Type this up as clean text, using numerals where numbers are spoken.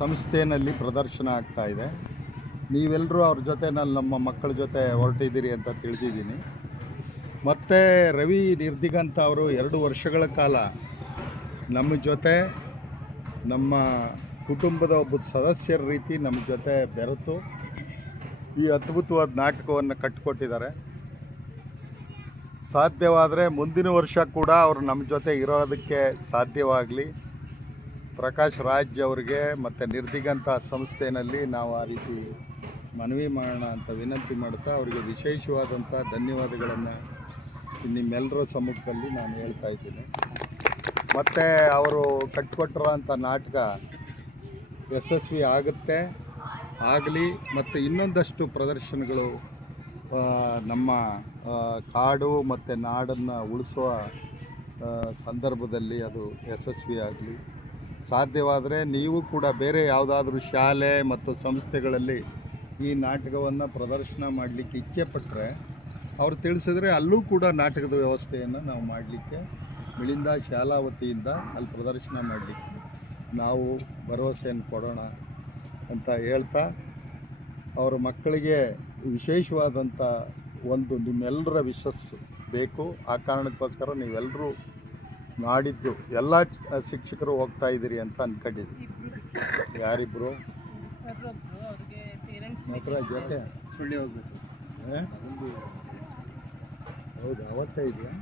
ಸಂಸ್ಥೆಯಲ್ಲಿ ಪ್ರದರ್ಶನ ಆಗ್ತಾ ಇದೆ. ನೀವೆಲ್ಲರೂ ಅವ್ರ ಜೊತೆನಲ್ಲಿ ನಮ್ಮ ಮಕ್ಕಳ ಜೊತೆ ಹೊರಟಿದ್ದೀರಿ ಅಂತ ತಿಳಿದಿದ್ದೀನಿ. ಮತ್ತು ರವಿ ನಿರ್ದಿಗಂತ ಅವರು 2 ವರ್ಷಗಳ ಕಾಲ ನಮ್ಮ ಜೊತೆ, ನಮ್ಮ ಕುಟುಂಬದ ಒಬ್ಬ ಸದಸ್ಯರ ರೀತಿ ನಮ್ಮ ಜೊತೆ ಬೆರೆತು ಈ ಅದ್ಭುತವಾದ ನಾಟಕವನ್ನು ಕಟ್ಟಿಕೊಟ್ಟಿದ್ದಾರೆ. ಸಾಧ್ಯವಾದರೆ ಮುಂದಿನ ವರ್ಷ ಕೂಡ ಅವರು ನಮ್ಮ ಜೊತೆ ಇರೋದಕ್ಕೆ ಸಾಧ್ಯವಾಗಲಿ. ಪ್ರಕಾಶ್ ರಾಜ್ ಅವರಿಗೆ ಮತ್ತು ನಿರ್ದಿಗಂತ ಸಂಸ್ಥೆಯಲ್ಲಿ ನಾವು ಆ ರೀತಿ ಮನವಿ ಮಾಡೋಣ ಅಂತ ವಿನಂತಿ ಮಾಡ್ತಾ ಅವರಿಗೆ ವಿಶೇಷವಾದಂಥ ಧನ್ಯವಾದಗಳನ್ನು ನಿಮ್ಮೆಲ್ಲರ ಸಮ್ಮುಖದಲ್ಲಿ ನಾನು ಹೇಳ್ತಾ ಇದ್ದೀನಿ. ಮತ್ತು ಅವರು ಕಟ್ಟಿಕೊಟ್ಟಿರೋಂಥ ನಾಟಕ ಯಶಸ್ವಿ ಆಗುತ್ತೆ, ಆಗಲಿ. ಮತ್ತು ಇನ್ನೊಂದಷ್ಟು ಪ್ರದರ್ಶನಗಳು ನಮ್ಮ ಕಾಡು ಮತ್ತು ನಾಡನ್ನು ಉಳಿಸುವ ಸಂದರ್ಭದಲ್ಲಿ ಅದು ಯಶಸ್ವಿಯಾಗಲಿ. ಸಾಧ್ಯವಾದರೆ ನೀವು ಕೂಡ ಬೇರೆ ಯಾವುದಾದ್ರೂ ಶಾಲೆ ಮತ್ತು ಸಂಸ್ಥೆಗಳಲ್ಲಿ ಈ ನಾಟಕವನ್ನು ಪ್ರದರ್ಶನ ಮಾಡಲಿಕ್ಕೆ ಇಚ್ಛೆ ಪಟ್ಟರೆ ಅವರು ತಿಳಿಸಿದ್ರೆ ಅಲ್ಲೂ ಕೂಡ ನಾಟಕದ ವ್ಯವಸ್ಥೆಯನ್ನು ನಾವು ಮಾಡಲಿಕ್ಕೆ ಮಿಳಿಂದ ಶಾಲಾ ವತಿಯಿಂದ ಅಲ್ಲಿ ಪ್ರದರ್ಶನ ಮಾಡಲಿಕ್ಕೆ ನಾವು ಭರವಸೆಯನ್ನು ಕೊಡೋಣ ಅಂತ ಹೇಳ್ತಾ, ಅವರ ಮಕ್ಕಳಿಗೆ ವಿಶೇಷವಾದಂಥ ಒಂದು ನಿಮ್ಮೆಲ್ಲರ ವಿಶಸ್ಸು ಬೇಕು. ಆ ಕಾರಣಕ್ಕೋಸ್ಕರ ನೀವೆಲ್ಲರೂ ನಾಡಿದ್ದು ಎಲ್ಲ ಶಿಕ್ಷಕರು ಹೋಗ್ತಾ ಇದ್ದೀರಿ ಅಂತ ಅಂದ್ಕೊಂಡಿದ್ದೀವಿ. ಯಾರಿಬ್ಬರು ನಟರಾಜ್ ಯಾಕೆ ಸುಳ್ಳಿ ಹೋಗ್ಬೇಕು? ಹೌದು, ಅವತ್ತೇ ಇದೆಯಾ?